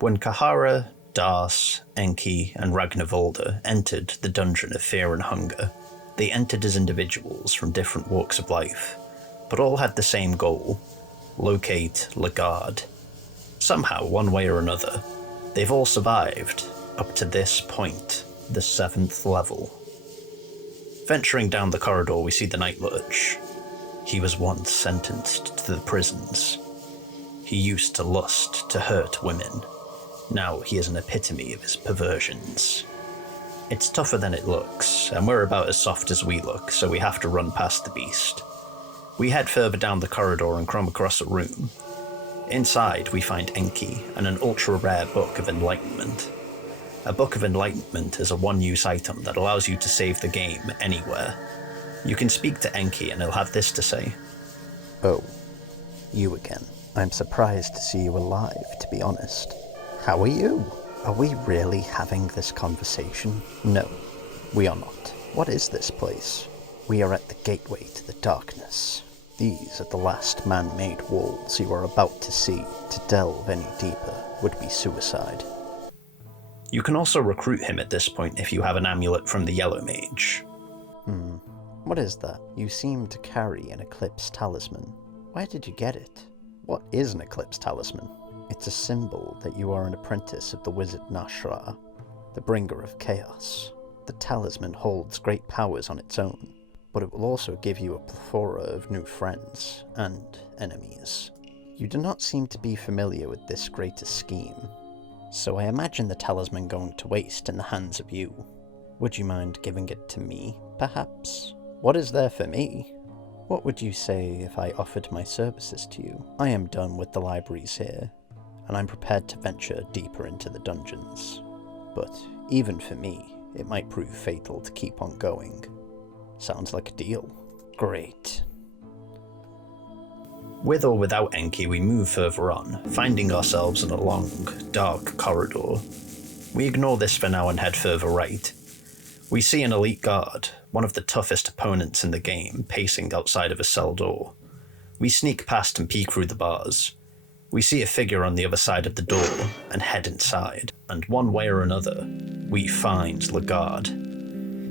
When Kahara, Dars, Enki, and Ragnarvolder entered the Dungeon of Fear and Hunger, they entered as individuals from different walks of life, but all had the same goal: locate Legarde. Somehow, one way or another, they've all survived up to this point, the 7th level. Venturing down the corridor, we see the Night Lurch. He was once sentenced to the prisons. He used to lust to hurt women. Now he is an epitome of his perversions. It's tougher than it looks, and we're about as soft as we look, so we have to run past the beast. We head further down the corridor and come across a room. Inside, we find Enki and an ultra-rare Book of Enlightenment. A Book of Enlightenment is a one-use item that allows you to save the game anywhere. You can speak to Enki and he'll have this to say. Oh, you again. I'm surprised to see you alive, to be honest. How are you? Are we really having this conversation? No, we are not. What is this place? We are at the gateway to the darkness. These are the last man-made walls you are about to see. To delve any deeper would be suicide. You can also recruit him at this point if you have an amulet from the Yellow Mage. What is that? You seem to carry an Eclipse Talisman. Where did you get it? What is an Eclipse Talisman? It's a symbol that you are an apprentice of the wizard Nashra, the bringer of chaos. The talisman holds great powers on its own, but it will also give you a plethora of new friends and enemies. You do not seem to be familiar with this greater scheme, so I imagine the talisman going to waste in the hands of you. Would you mind giving it to me, perhaps? What is there for me? What would you say if I offered my services to you? I am done with the libraries here, and I'm prepared to venture deeper into the dungeons. But even for me, it might prove fatal to keep on going. Sounds like a deal. Great. With or without Enki, we move further on, finding ourselves in a long, dark corridor. We ignore this for now and head further right. We see an elite guard, one of the toughest opponents in the game, pacing outside of a cell door. We sneak past and peek through the bars. We see a figure on the other side of the door and head inside, and one way or another, we find Legarde.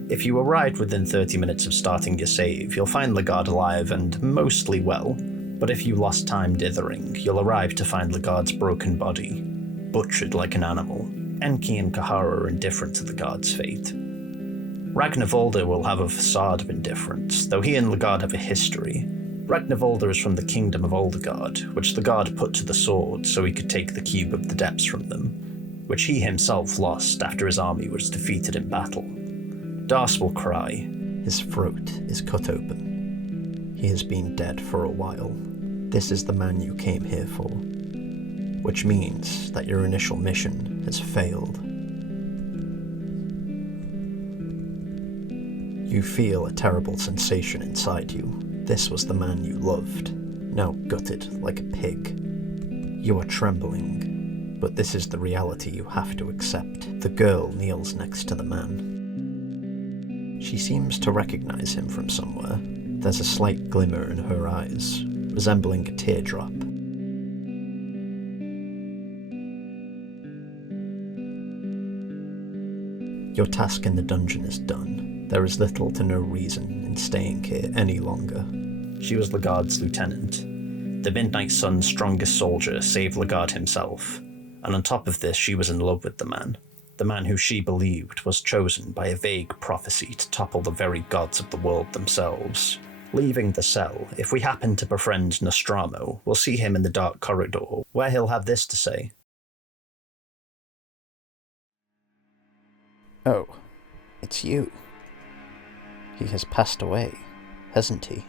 If you arrive within 30 minutes of starting your save, you'll find Legarde alive and mostly well, but if you lost time dithering, you'll arrive to find Legarde's broken body, butchered like an animal. Enki and Kahara are indifferent to the guard's fate. Ragnarvolder will have a facade of indifference, though he and Legarde have a history. Ragnarvolder is from the kingdom of Oldergard, which Legarde put to the sword so he could take the Cube of the Depths from them, which he himself lost after his army was defeated in battle. Dars will cry. His throat is cut open. He has been dead for a while. This is the man you came here for, which means that your initial mission has failed. You feel a terrible sensation inside you. This was the man you loved, now gutted like a pig. You are trembling, but this is the reality you have to accept. The girl kneels next to the man. She seems to recognize him from somewhere. There's a slight glimmer in her eyes, resembling a teardrop. Your task in the dungeon is done. There is little to no reason in staying here any longer. She was Legarde's lieutenant. The Midnight Sun's strongest soldier saved Legarde himself, and on top of this she was in love with the man who she believed was chosen by a vague prophecy to topple the very gods of the world themselves. Leaving the cell, if we happen to befriend Nostromo, we'll see him in the dark corridor, where he'll have this to say. Oh, it's you. He has passed away, hasn't he?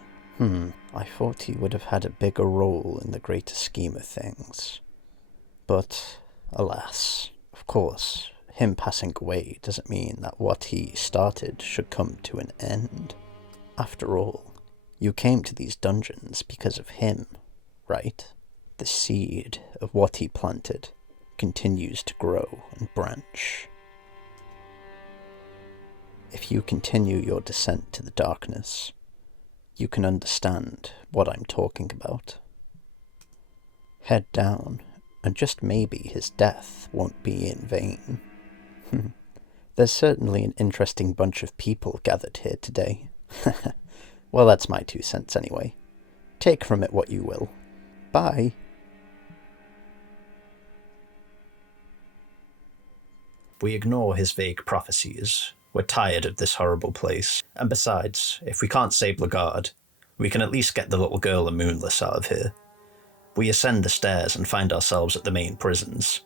I thought he would have had a bigger role in the greater scheme of things. But, alas, of course, him passing away doesn't mean that what he started should come to an end. After all, you came to these dungeons because of him, right? The seed of what he planted continues to grow and branch. If you continue your descent to the darkness, you can understand what I'm talking about. Head down And just maybe his death won't be in vain. There's certainly an interesting bunch of people gathered here today. Well, that's my 2 cents anyway. Take from it what you will. Bye. We ignore his vague prophecies. We're tired of this horrible place. And besides, if we can't save Legarde, we can at least get the little girl and Moonless out of here. We ascend the stairs and find ourselves at the main prisons.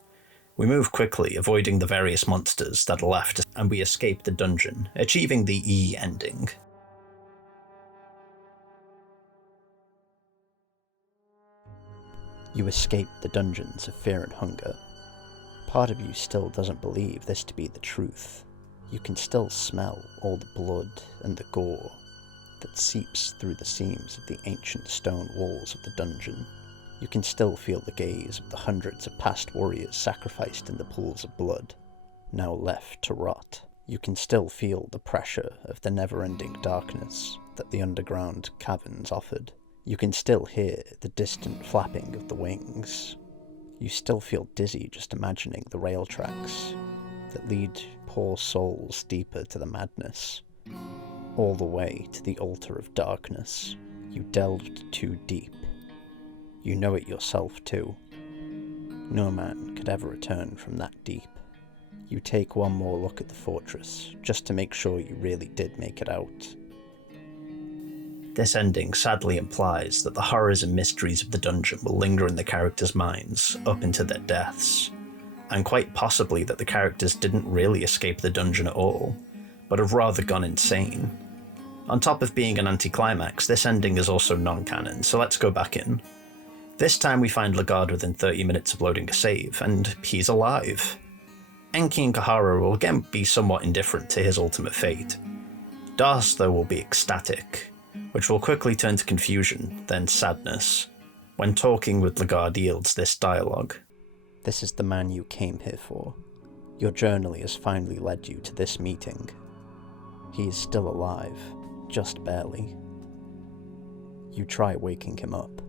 We move quickly, avoiding the various monsters that are left, and we escape the dungeon, achieving the E ending. You escape the dungeons of fear and hunger. Part of you still doesn't believe this to be the truth. You can still smell all the blood and the gore that seeps through the seams of the ancient stone walls of the dungeon. You can still feel the gaze of the hundreds of past warriors sacrificed in the pools of blood, now left to rot. You can still feel the pressure of the never-ending darkness that the underground caverns offered. You can still hear the distant flapping of the wings. You still feel dizzy just imagining the rail tracks that lead poor souls deeper to the madness, all the way to the altar of darkness. You delved too deep. You know it yourself too. No man could ever return from that deep. You take one more look at the fortress, just to make sure you really did make it out. This ending sadly implies that the horrors and mysteries of the dungeon will linger in the characters' minds up into their deaths, and quite possibly that the characters didn't really escape the dungeon at all, but have rather gone insane. On top of being an anticlimax, this ending is also non-canon, so let's go back in. This time we find Legarde within 30 minutes of loading a save, and he's alive. Enki and Kahara will again be somewhat indifferent to his ultimate fate. Das, though, will be ecstatic, which will quickly turn to confusion, then sadness, when talking with Legarde yields this dialogue. This is the man you came here for. Your journey has finally led you to this meeting. He is still alive, just barely. You try waking him up.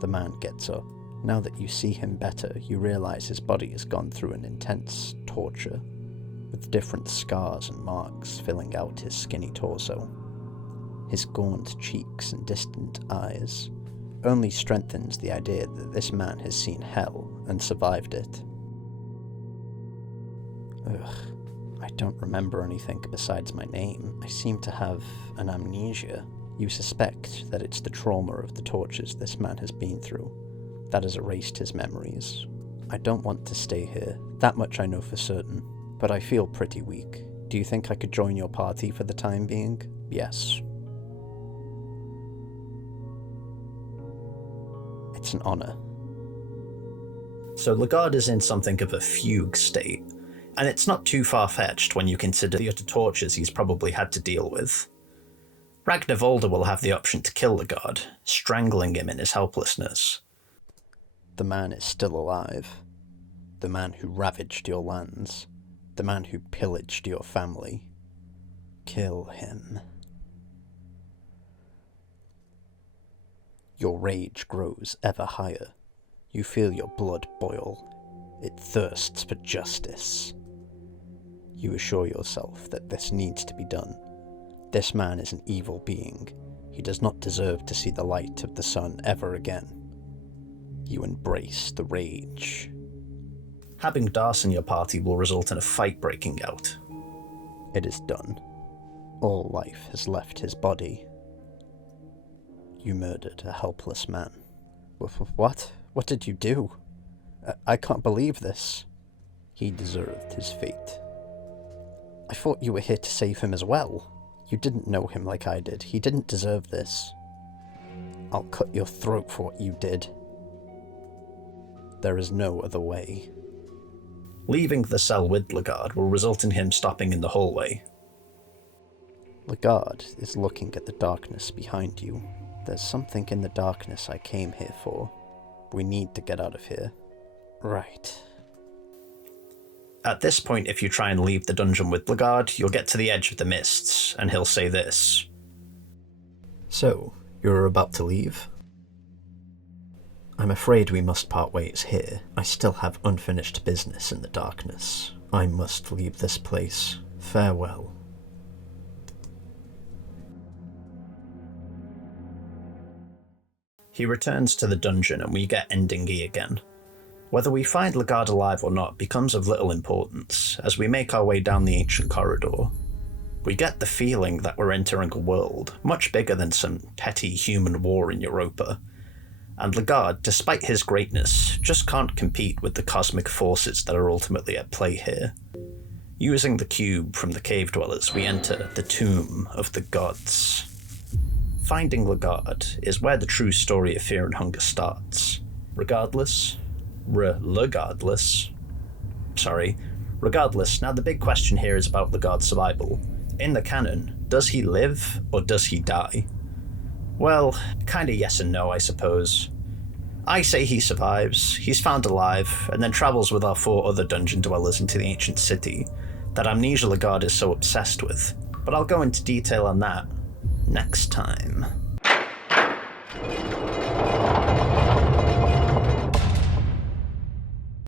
The man gets up. Now that you see him better, you realize his body has gone through an intense torture, with different scars and marks filling out his skinny torso. His gaunt cheeks and distant eyes only strengthens the idea that this man has seen hell and survived it. Ugh, I don't remember anything besides my name. I seem to have an amnesia. You suspect that it's the trauma of the tortures this man has been through that has erased his memories. I don't want to stay here, that much I know for certain, but I feel pretty weak. Do you think I could join your party for the time being? Yes. It's an honor. So Legarde is in something of a fugue state, and it's not too far-fetched when you consider the utter tortures he's probably had to deal with. Ragnarvolda will have the option to kill Legarde, strangling him in his helplessness. The man is still alive. The man who ravaged your lands. The man who pillaged your family. Kill him. Your rage grows ever higher. You feel your blood boil. It thirsts for justice. You assure yourself that this needs to be done. This man is an evil being. He does not deserve to see the light of the sun ever again. You embrace the rage. Having Das in your party will result in a fight breaking out. It is done. All life has left his body. You murdered a helpless man. What? What did you do? I can't believe this. He deserved his fate. I thought you were here to save him as well. You didn't know him like I did. He didn't deserve this. I'll cut your throat for what you did. There is no other way. Leaving the cell with Legarde will result in him stopping in the hallway. Legarde is looking at the darkness behind you. There's something in the darkness I came here for. We need to get out of here. Right. At this point, if you try and leave the dungeon with Legarde, you'll get to the edge of the mists, and he'll say this. So, you're about to leave? I'm afraid we must part ways here. I still have unfinished business in the darkness. I must leave this place. Farewell. He returns to the dungeon and we get ending E again. Whether we find Legarde alive or not becomes of little importance as we make our way down the ancient corridor. We get the feeling that we're entering a world much bigger than some petty human war in Europa, and Legarde, despite his greatness, just can't compete with the cosmic forces that are ultimately at play here. Using the cube from the cave dwellers, we enter the Tomb of the Gods. Finding Legarde is where the true story of Fear and Hunger starts. Regardless, now the big question here is about Legarde's survival. In the canon, does he live or does he die? Well, kinda yes and no, I suppose. I say he survives, he's found alive, and then travels with our 4 other dungeon dwellers into the ancient city that Amnesia Legarde is so obsessed with, but I'll go into detail on that next time.